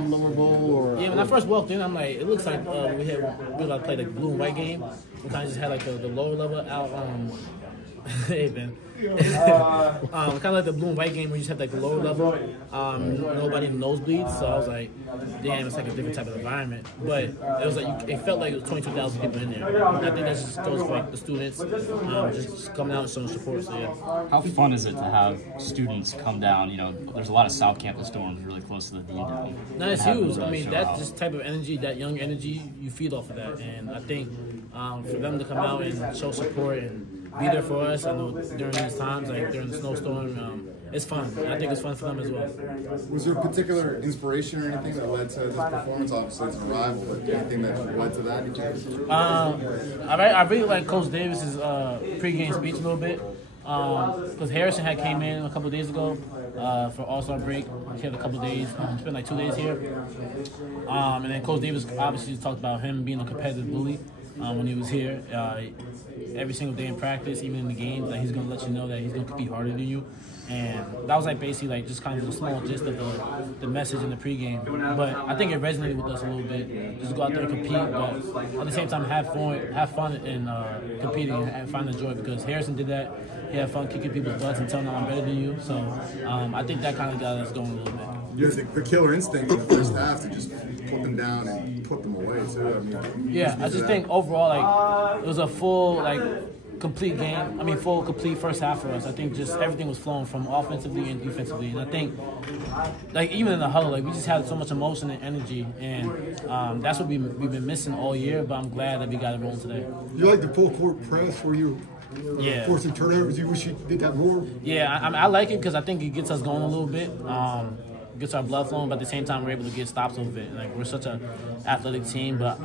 lower bowl or? Yeah, when I first walked in, I'm like, it looks like we like played like blue and white game. We kind of just had like the lower level out. Hey man, kind of like the blue and white game where you just have like the lower level. Nobody in the nosebleeds, so I was like, damn, it's like a different type of environment. But it was like it felt like it was 22,000 people in there. And I think that just goes for like the students just coming out and showing support. So yeah. How fun is it to have students come down? You know, there's a lot of South Campus dorms really close to the Dean Dome. No, it's huge. I mean, that just type of energy, that young energy, you feed off of that. And I think for them to come out and show support and be there for us, I know during these times, like during the snowstorm, it's fun. And I think it's fun for them as well. Was there a particular inspiration or anything that led to this performance? Obviously, it's a rival, but anything that led to that? I really like Coach Davis's pregame speech a little bit. Because Harrison had came in a couple of days ago for All-Star break. He had a couple of days, spent like 2 days here. And then Coach Davis obviously talked about him being a competitive bully when he was here. Every single day in practice, even in the games, like he's going to let you know that he's going to compete harder than you. And that was like basically like just kind of a small gist of the message in the pregame. But I think it resonated with us a little bit. Just go out there and compete, but at the same time have fun in competing and find the joy, because Harrison did that. He had fun kicking people's butts and telling them I'm better than you. So I think that kind of got us going a little bit. You have the killer instinct in the first half to just put them down and put them away too. I mean, yeah, I just think overall like it was a full complete game. I mean, complete first half for us. I think just everything was flowing from offensively and defensively. And I think, like, even in the huddle, like, we just had so much emotion and energy. And that's what we've been missing all year, but I'm glad that we got it rolling today. You like the full court press where you forcing turnovers? You wish you did that more? Yeah, I like it because I think it gets us going a little bit. Gets our blood flowing, but at the same time we're able to get stops off it. Like, we're such an athletic team, but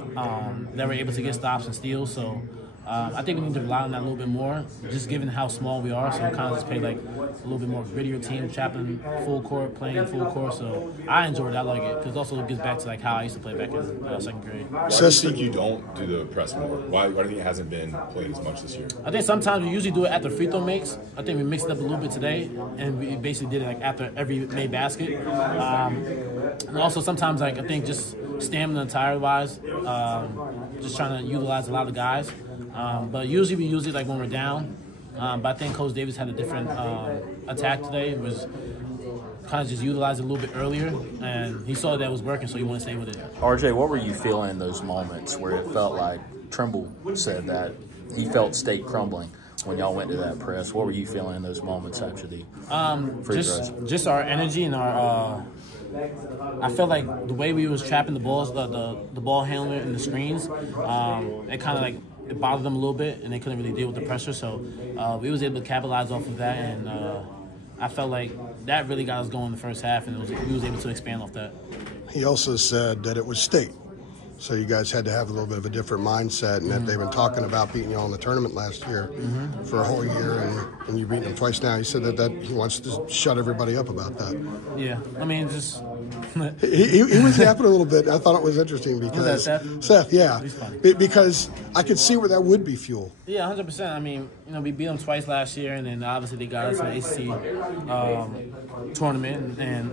that we're able to get stops and steals. So I think we need to rely on that a little bit more, just given how small we are. So we kind of just play like a little bit more grittier team, trapping full court, playing full court. So I enjoy it. I like it because also it gets back to like how I used to play back in second grade. Why do you think you don't do the press more? Why do you think it hasn't been played as much this year? I think sometimes we usually do it after free throw makes. I think we mixed it up a little bit today, and we basically did it like after every made basket. And also sometimes like I think just stamina and tire wise, just trying to utilize a lot of guys. But usually we use it like when we're down. But I think Coach Davis had a different attack today. It was kind of just utilized it a little bit earlier, and he saw that it was working, so he wanted to stay with it. RJ, what were you feeling in those moments where it felt like Trimble said that he felt state crumbling when y'all went to that press? What were you feeling in those moments after the free throws? Just our energy and our I felt like the way we was trapping the balls, the ball handler and the screens, it kind of like it bothered them a little bit, and they couldn't really deal with the pressure. So we was able to capitalize off of that, and I felt like that really got us going in the first half, and we was able to expand off that. He also said that it was state, so you guys had to have a little bit of a different mindset, and that they've been talking about beating you all in the tournament last year for a whole year, and you beat them twice now. He said that he wants to shut everybody up about that. Yeah, I mean, just he was yapping a little bit. I thought it was interesting because Seth, yeah, because I could see where that would be fuel. Yeah, 100%. I mean, we beat them twice last year, and then obviously they got us in the ACC tournament, and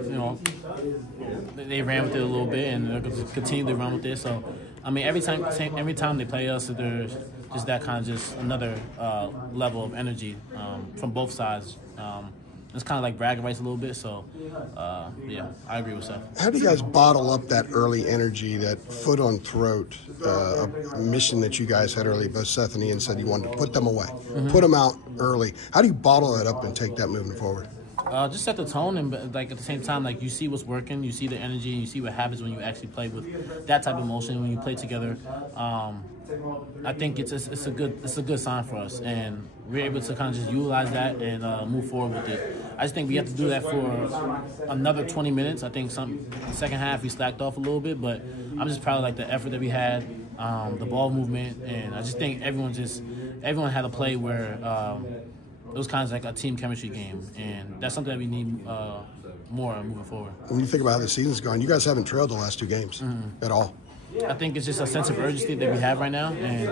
they ran with it a little bit, and they're going to continue to run with it. So, I mean, every time they play us, there's just that kind of just another level of energy from both sides. It's kind of like bragging rights a little bit, so yeah, I agree with Seth. How do you guys bottle up that early energy, that foot on throat mission that you guys had early? Both Seth and Ian said you wanted to put them away, put them out early. How do you bottle that up and take that moving forward? Just set the tone, and like at the same time, like you see what's working, you see the energy, and you see what happens when you actually play with that type of motion. When you play together, I think it's a good sign for us, and we're able to kind of just utilize that and move forward with it. I just think we have to do that for another 20 minutes. I think second half we slacked off a little bit, but I'm just proud of like the effort that we had, the ball movement, and I just think everyone had a play where it was kind of like a team chemistry game, and that's something that we need more moving forward. When you think about how the season's gone, you guys haven't trailed the last two games at all. I think it's just a sense of urgency that we have right now, and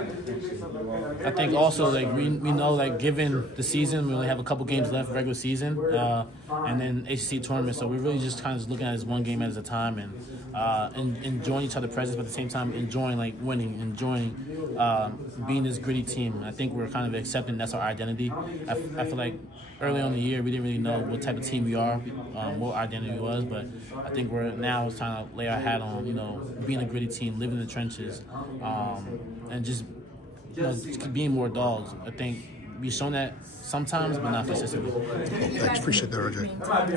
I think also like we know like given the season, we only have a couple games left, regular season, and then ACC tournament. So we're really just kind of looking at it as one game at a time and enjoying each other's presence, but at the same time enjoying like winning, enjoying being this gritty team. I think we're kind of accepting that's our identity. I feel like early on in the year we didn't really know what type of team we are, what our identity was, but I think we're now it's time to lay our hat on, being a gritty team, living in the trenches, and just being more dogs. I think we've shown that sometimes, but not consistently. Thanks. Appreciate that, RJ.